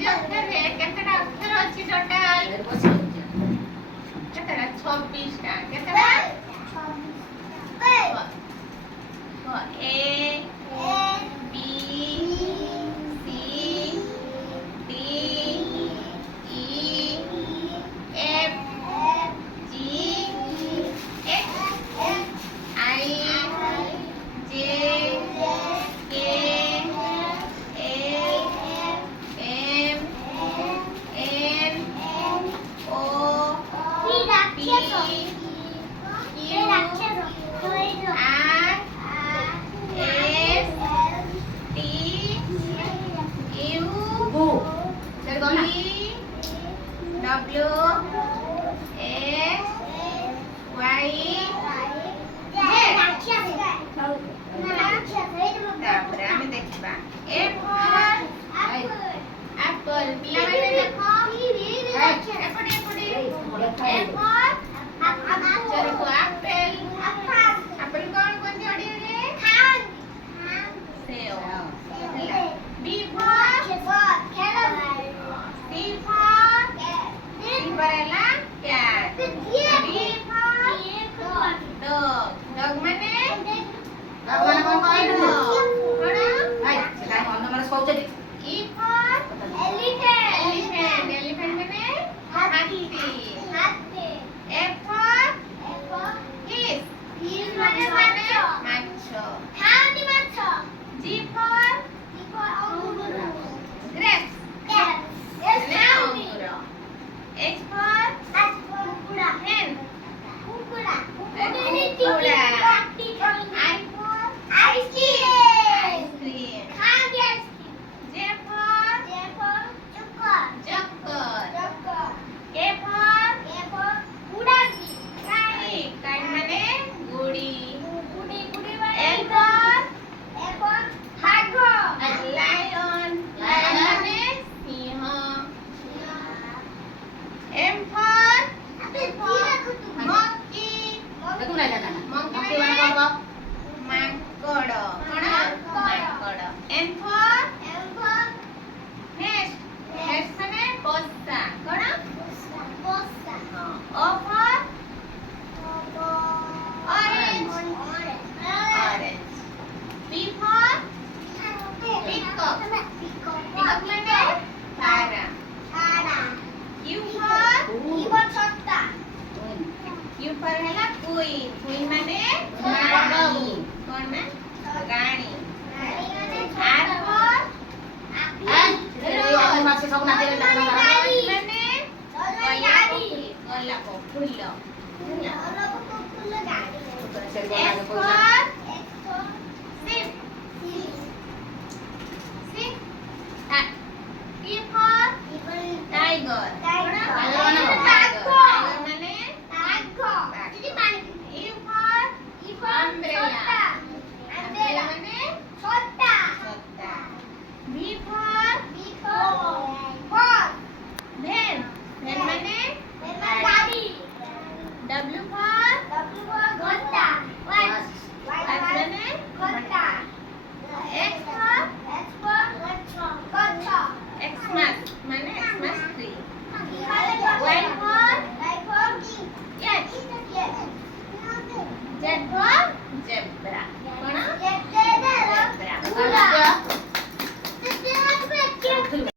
ଯେ ଅକ୍ଷରରେ କେତେଟା ଅକ୍ଷର ଅଛି ଟୋଟାଲ? କେତେଟା? 26 ଟା। କେତେଟା? 26 A B C D E F G H I J K L M N O P Q R S T U V W X Y Z ତାପରେ ଆମେ ଦେଖିବା A for apple ପିଲାମାନେ ଦେଖ ଏପଟେ ଏପଟେ A for ଚରକୁ apple apple କଣ କୁହନ୍ତି ଓଡ଼ିଆରେ? ସେଓ ହେଲା B for C for ହେଲା cat D for dog dog ମାନେ E for elephant elephant ମାନେ ହାତୀ F for fish fish ମାନେ ମାଛ G for grapes ମାନେ ଅଙ୍ଗୁର H for hen କୁକୁଡ଼ା I for ice cream J for joker K for kite ମାନେ ଗୁଡ଼ି L for lion ମାନେ ସିଂହ M for monkey monkey ମାନେ ମାଙ୍କଡ଼ କଣ ମାଙ୍କଡ଼ N for nest nest ମାନେ ବସା କଣ O for orange P for peacock peacock ମାନେ ପାରା Q for Q for ହେଲା queen queen ମାନେ ରାଣୀ କଣ ନା ରାଣୀ R for ମାନେ ଗୋଲାପ ଫୁଲ S for sheep T for tiger tiger ମାନେ U for umbrella umbrella ମାନେ ଛତା V for van van ମାନେ ଗାଡ଼ି W for watch ମାନେ ଘଣ୍ଟା X for Xmas ମାନେ Xmas tree Y for yes Z for zebra କଣ